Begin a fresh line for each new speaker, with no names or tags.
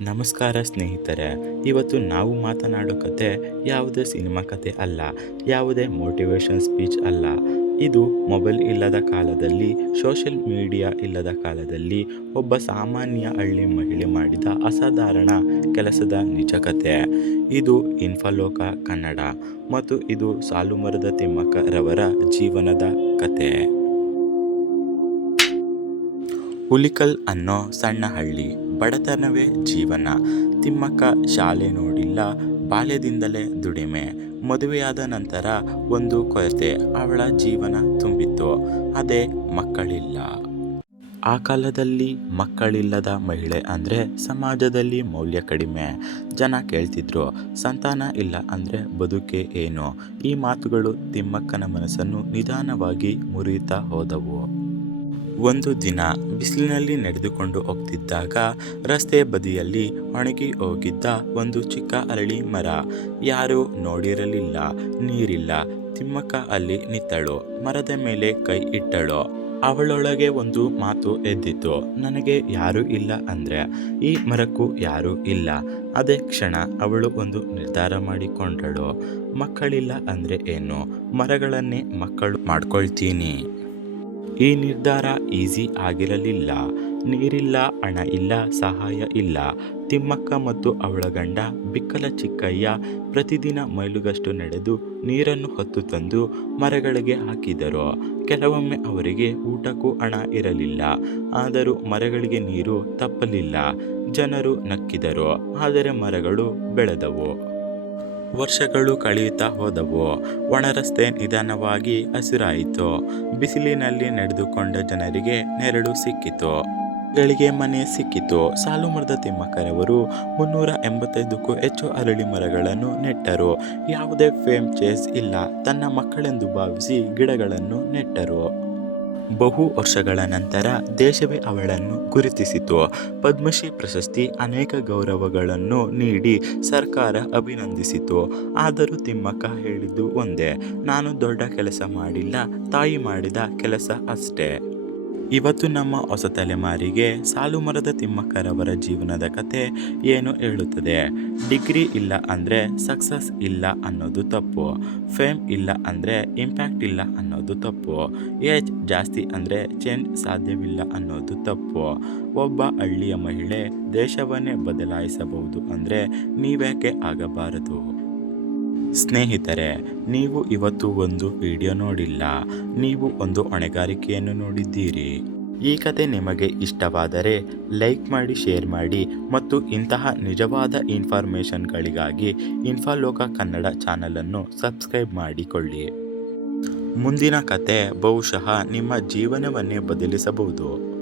ನಮಸ್ಕಾರ ಸ್ನೇಹಿತರೆ, ಇವತ್ತು ನಾವು ಮಾತನಾಡೋ ಕತೆ ಯಾವುದೇ ಸಿನಿಮಾ ಕತೆ ಅಲ್ಲ, ಯಾವುದೇ ಮೋಟಿವೇಶನ್ ಸ್ಪೀಚ್ ಅಲ್ಲ. ಇದು ಮೊಬೈಲ್ ಇಲ್ಲದ ಕಾಲದಲ್ಲಿ ಸೋಷಿಯಲ್ ಮೀಡಿಯಾ ಇಲ್ಲದ ಕಾಲದಲ್ಲಿ ಒಬ್ಬ ಸಾಮಾನ್ಯ ಹಳ್ಳಿ ಮಹಿಳೆ ಮಾಡಿದ ಅಸಾಧಾರಣ ಕೆಲಸದ ನಿಜ ಕತೆ. ಇದು ಇನ್ಫಲೋಕ ಕನ್ನಡ ಮತ್ತು ಇದು ಸಾಲುಮರದ ತಿಮ್ಮಕ್ಕರವರ ಜೀವನದ ಕತೆ. ಹುಲಿಕಲ್ ಅನ್ನೋ ಸಣ್ಣ ಹಳ್ಳಿ. ಬಡತನವೇ ಜೀವನ. ತಿಮ್ಮಕ್ಕ ಶಾಲೆ ನೋಡಿಲ್ಲ, ಬಾಲ್ಯದಿಂದಲೇ ದುಡಿಮೆ. ಮದುವೆಯಾದ ನಂತರ ಒಂದು ಕೊರತೆ, ಅವಳ ಜೀವನ ತುಂಬಿತ್ತು. ಅದೇ ಮಕ್ಕಳಿಲ್ಲ. ಆ ಕಾಲದಲ್ಲಿ ಮಕ್ಕಳಿಲ್ಲದ ಮಹಿಳೆ ಅಂದರೆ ಸಮಾಜದಲ್ಲಿ ಮೌಲ್ಯ ಕಡಿಮೆ. ಜನ ಕೇಳ್ತಿದ್ರು, ಸಂತಾನ ಇಲ್ಲ ಅಂದರೆ ಬದುಕೆ ಏನು? ಈ ಮಾತುಗಳು ತಿಮ್ಮಕ್ಕನ ಮನಸ್ಸನ್ನು ನಿಧಾನವಾಗಿ ಮುರಿಯುತ್ತಾ ಹೋದವು. ಒಂದು ದಿನ ಬಿಸಿಲಿನಲ್ಲಿ ನಡೆದುಕೊಂಡು ಹೋಗ್ತಿದ್ದಾಗ ರಸ್ತೆ ಬದಿಯಲ್ಲಿ ಒಣಗಿ ಹೋಗಿದ್ದ ಒಂದು ಚಿಕ್ಕ ಅರಳಿ ಮರ. ಯಾರೂ ನೋಡಿರಲಿಲ್ಲ, ನೀರಿಲ್ಲ, ತಿಮ್ಮಕ್ಕ ಅಲ್ಲಿ ನಿತ್ತಳು ಮರದ ಮೇಲೆ ಕೈ ಇಟ್ಟಳು. ಅವಳೊಳಗೆ ಒಂದು ಮಾತು ಎದ್ದಿತು ನನಗೆ ಯಾರೂ ಇಲ್ಲ ಅಂದರೆ, ಈ ಮರಕ್ಕೂ ಯಾರೂ ಇಲ್ಲ. ಅದೇ ಕ್ಷಣ ಅವಳು ಒಂದು ನಿರ್ಧಾರ ಮಾಡಿಕೊಂಡಳು, ಮಕ್ಕಳಿಲ್ಲ ಅಂದರೆ ಏನು? ಮರಗಳನ್ನೇ ಮಕ್ಕಳು ಮಾಡ್ಕೊಳ್ತೀನಿ. ಈ ನಿರ್ಧಾರ ಈಸಿ ಆಗಿರಲಿಲ್ಲ. ನೀರಿಲ್ಲ, ಹಣ ಇಲ್ಲ, ಸಹಾಯ ಇಲ್ಲ. ತಿಮ್ಮಕ್ಕ ಮತ್ತು ಅವಳ ಗಂಡ ಬಿಕ್ಕಲ ಚಿಕ್ಕಯ್ಯ ಪ್ರತಿದಿನ ಮೈಲುಗಷ್ಟು ನಡೆದು ನೀರನ್ನು ಹೊತ್ತು ತಂದು ಮರಗಳಿಗೆ ಹಾಕಿದರು. ಕೆಲವೊಮ್ಮೆ ಅವರಿಗೆ ಊಟಕ್ಕೂ ಹಣ ಇರಲಿಲ್ಲ. ಆದರೂ ಮರಗಳಿಗೆ ನೀರು ತಪ್ಪಲಿಲ್ಲ. ಜನರು ನಕ್ಕಿದರು. ಆದರೆ ಮರಗಳು ಬೆಳೆದವು. ವರ್ಷಗಳು ಕಳೆಯುತ್ತಾ ಹೋದವು. ಒಣರಸ್ತೆ ನಿಧಾನವಾಗಿ ಹಸಿರಾಯಿತು. ಬಿಸಿಲಿನಲ್ಲಿ ನಡೆದುಕೊಂಡ ಜನರಿಗೆ ನೆರಳು ಸಿಕ್ಕಿತು. ಗಳಿಗೆ ಮನೆ ಸಿಕ್ಕಿತು. ಸಾಲು ಮರದ ತಿಮ್ಮಕ್ಕರವರು ಮುನ್ನೂರ ಎಂಬತ್ತೈದಕ್ಕೂ ಹೆಚ್ಚು ಅರಳಿ ಮರಗಳನ್ನು ನೆಟ್ಟರು. ಯಾವುದೇ ಫೇಮ್ ಚೇಸ್ ಇಲ್ಲ. ತನ್ನ ಮಕ್ಕಳೆಂದು ಭಾವಿಸಿ ಗಿಡಗಳನ್ನು ನೆಟ್ಟರು. ಬಹು ವರ್ಷಗಳ ನಂತರ ದೇಶವೇ ಅವಳನ್ನು ಗುರುತಿಸಿತು. ಪದ್ಮಶ್ರೀ ಪ್ರಶಸ್ತಿ ಅನೇಕ ಗೌರವಗಳನ್ನು ನೀಡಿ ಸರ್ಕಾರ ಅಭಿನಂದಿಸಿತು. ಆದರೂ ತಿಮ್ಮಕ್ಕ ಹೇಳಿದ್ದು ಒಂದೇ, ನಾನು ದೊಡ್ಡ ಕೆಲಸ ಮಾಡಿಲ್ಲ, ತಾಯಿ ಮಾಡಿದ ಕೆಲಸ ಅಷ್ಟೇ. ಇವತ್ತು ನಮ್ಮ ಹೊಸ ತಲೆಮಾರಿಗೆ ಸಾಲು ಮರದ ತಿಮ್ಮಕ್ಕರವರ ಜೀವನದ ಕತೆ ಏನು ಹೇಳುತ್ತದೆ? ಡಿಗ್ರಿ ಇಲ್ಲ ಅಂದರೆ ಸಕ್ಸಸ್ ಇಲ್ಲ ಅನ್ನೋದು ತಪ್ಪು. ಫೇಮ್ ಇಲ್ಲ ಅಂದರೆ ಇಂಪ್ಯಾಕ್ಟ್ ಇಲ್ಲ ಅನ್ನೋದು ತಪ್ಪು. ಏಜ್ ಜಾಸ್ತಿ ಅಂದರೆ ಚೇಂಜ್ ಸಾಧ್ಯವಿಲ್ಲ ಅನ್ನೋದು ತಪ್ಪು. ಒಬ್ಬ ಹಳ್ಳಿಯ ಮಹಿಳೆ ದೇಶವನ್ನೇ ಬದಲಾಯಿಸಬಹುದು ಅಂದರೆ ನೀವ್ಯಾಕೆ ಆಗಬಾರದು? ಸ್ನೇಹಿತರೆ, ನೀವು ಇವತ್ತು ಒಂದು ವಿಡಿಯೋ ನೋಡಿಲ್ಲ. ನೀವು ಒಂದು ಹೊಣೆಗಾರಿಕೆಯನ್ನು ನೋಡಿದ್ದೀರಿ. ಈ ಕತೆ ನಿಮಗೆ ಇಷ್ಟವಾದರೆ ಲೈಕ್ ಮಾಡಿ, ಶೇರ್ ಮಾಡಿ ಮತ್ತು ಇಂತಹ ನಿಜವಾದ ಇನ್ಫಾರ್ಮೇಷನ್ಗಳಿಗಾಗಿ ಇನ್ಫಾಲೋಕ ಕನ್ನಡ ಚಾನಲನ್ನು ಸಬ್ಸ್ಕ್ರೈಬ್ ಮಾಡಿಕೊಳ್ಳಿ. ಮುಂದಿನ ಕತೆ ಬಹುಶಃ ನಿಮ್ಮ ಜೀವನವನ್ನೇ ಬದಲಿಸಬಹುದು.